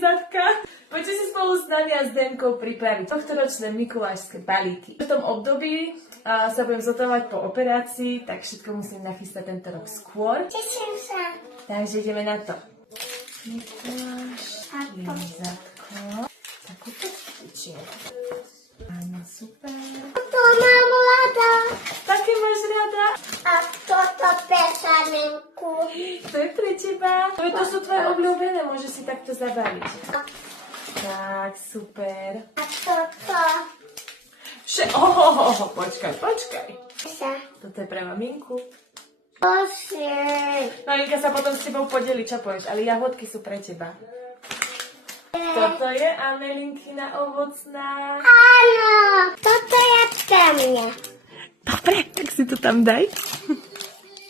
lízatka. Poďte si spolu s nami a s Demkou pripraviť tohtoročné mikulášske balíky. V tom období sa budem zotávať po operácii, tak všetko musím nachystať tento rok skôr. Teším sa. Takže ideme na to. Mikuláš, lízatko. Takúto čičierku. Áno, super. To mám rada. Také máš rada? A toto pesaninku. To je pre teba. To sú tvoje obľúbené, môžeš si takto zabaviť. Tak, super. A toto. Počkaj. Sa. Toto je pre maminku. Prosím. Maminka sa potom s tebou podeli, čo povieš, ale jahodky sú pre teba. Toto je Amelinkina ovocná. Áno. Toto je pre mňa. Dobre, tak si to tam daj.